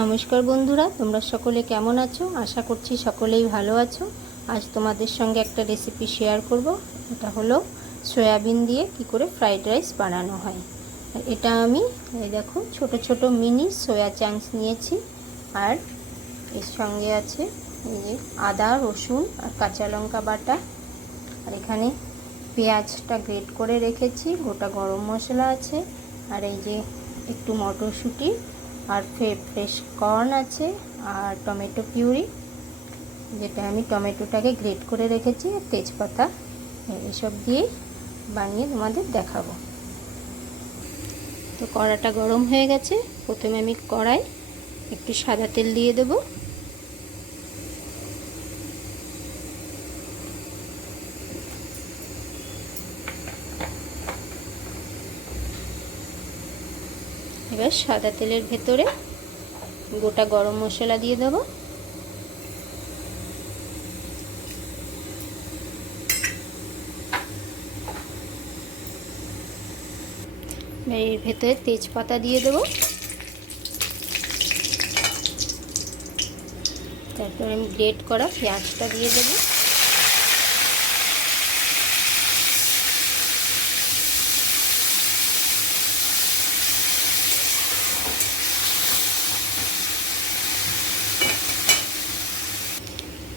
নমস্কার বন্ধুরা, তোমরা সকলে কেমন আছো? আশা করছি সকলেই ভালো আছো। আজ তোমাদের সঙ্গে একটা রেসিপি শেয়ার করব। এটা হলো সয়াবিন দিয়ে কি করে ফ্রাইড রাইস বানানো হয়। আর এটা আমি এই দেখো ছোট ছোট মিনি সয়া চাংস নিয়েছি। আর এর সঙ্গে আছে এই যে আদা, রসুন আর কাঁচা লঙ্কা বাটা। আর এখানে পেঁয়াজটা গ্রেট করে রেখেছি, গোটা গরম মশলা আছে, আর এই যে একটু মটরশুঁটি আর ফ্রেশ কর্ন আছে, আর টমেটো পিউরি, যেটা আমি টমেটোটাকে গ্রেট করে রেখেছি, আর তেজপাতা, এসব দিয়ে বানিয়ে তোমাদের দেখাবো। তো কড়াটা গরম হয়ে গেছে। প্রথমে আমি কড়াই একটু সাদা তেল দিয়ে দেবো। এবার সাদা তেলের ভেতরে গোটা গরম মশলা দিয়ে দেবো। এর ভেতরে তেজপাতা দিয়ে দেবো। তারপর আমি গ্রেট করা পেঁয়াজটা দিয়ে দেবো।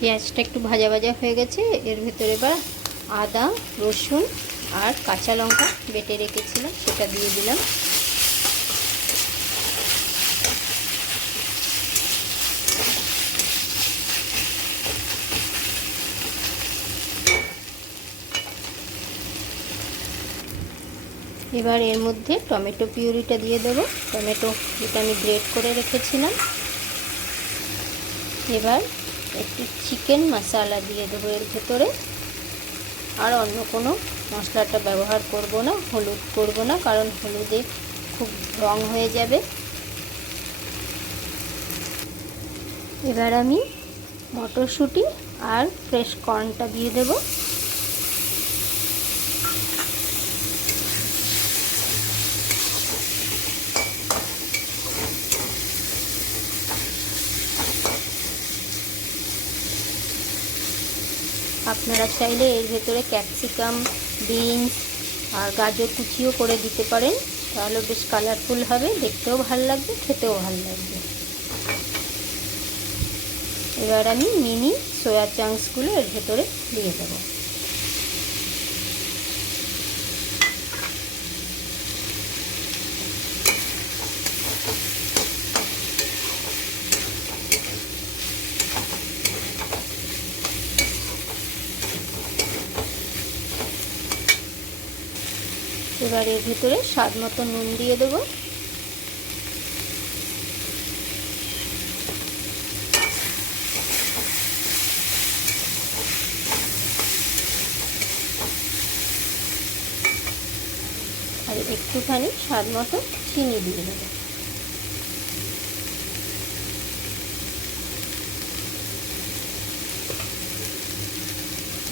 পেঁয়াজটা একটু ভাজা ভাজা হয়ে গেছে। এর ভেতরে এবার আদা, রসুন আর কাঁচা লঙ্কা বেটে রেখেছিলাম, সেটা দিয়ে দিলাম। এবার এর মধ্যে টমেটো পিউরিটা দিয়ে দেবো, টমেটো যেটা আমি গ্রেট করে রেখেছিলাম। এবার একটু চিকেন মশলা দিয়ে দেবো এর ভেতরে। আর অন্য কোনো মশলাটা ব্যবহার করব না, হলুদ করব না, কারণ হলুদে খুব রং হয়ে যাবে। এবার আমি মটরশুঁটি আর ফ্রেশ কর্নটা দিয়ে দেবো। আপনারা চাইলে এর ভেতরে ক্যাপসিকাম, বিনস আর গাজর কুচিও করে দিতে পারেন, তাহলে বেশ কালারফুল হবে, দেখতেও ভালো লাগবে, খেতেও ভালো লাগবে। এবার আমি মিনি সয়া চাংসগুলো এর ভেতরে দিয়ে দেবো। এবার এর ভেতরে স্বাদ মতো নুন দিয়ে দেবো। আর একটুখানি স্বাদ মতো চিনি দিয়ে দেবো।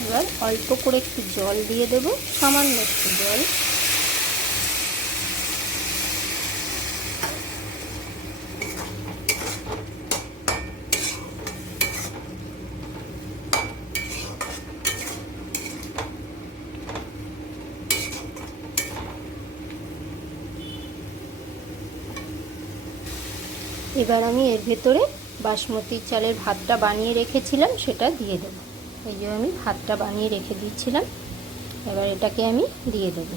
এবার অল্প করে একটু জল দিয়ে দেবো, সামান্য একটু জল। এবার আমি এর ভেতরে বাসমতি চালের ভাতটা বানিয়ে রেখেছিলাম, সেটা দিয়ে দেবো। এই যে আমি ভাতটা বানিয়ে রেখে দিয়েছিলাম, এবার এটাকে আমি দিয়ে দেবো।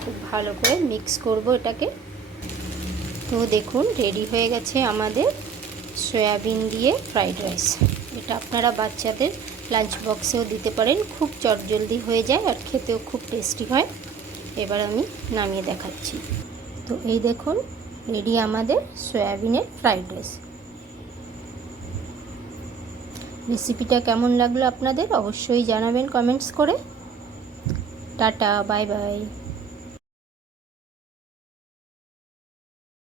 খুব ভালো করে মিক্স করব এটাকে। তো দেখুন রেডি হয়ে গেছে আমাদের সয়াবিন দিয়ে ফ্রাইড রাইস। এটা আপনারা বাচ্চাদের লাঞ্চ বক্সেও দিতে পারেন, খুব চটজলদি হয়ে যায় আর খেতেও খুব টেস্টি হয়। এবার আমি নামিয়ে দেখাচ্ছি। তো এই দেখুন রেডি আমাদের সয়াবিনের ফ্রাইড রাইস। রেসিপিটা কেমন লাগলো আপনাদের অবশ্যই জানাবেন কমেন্টস করে। Tata, bye bye.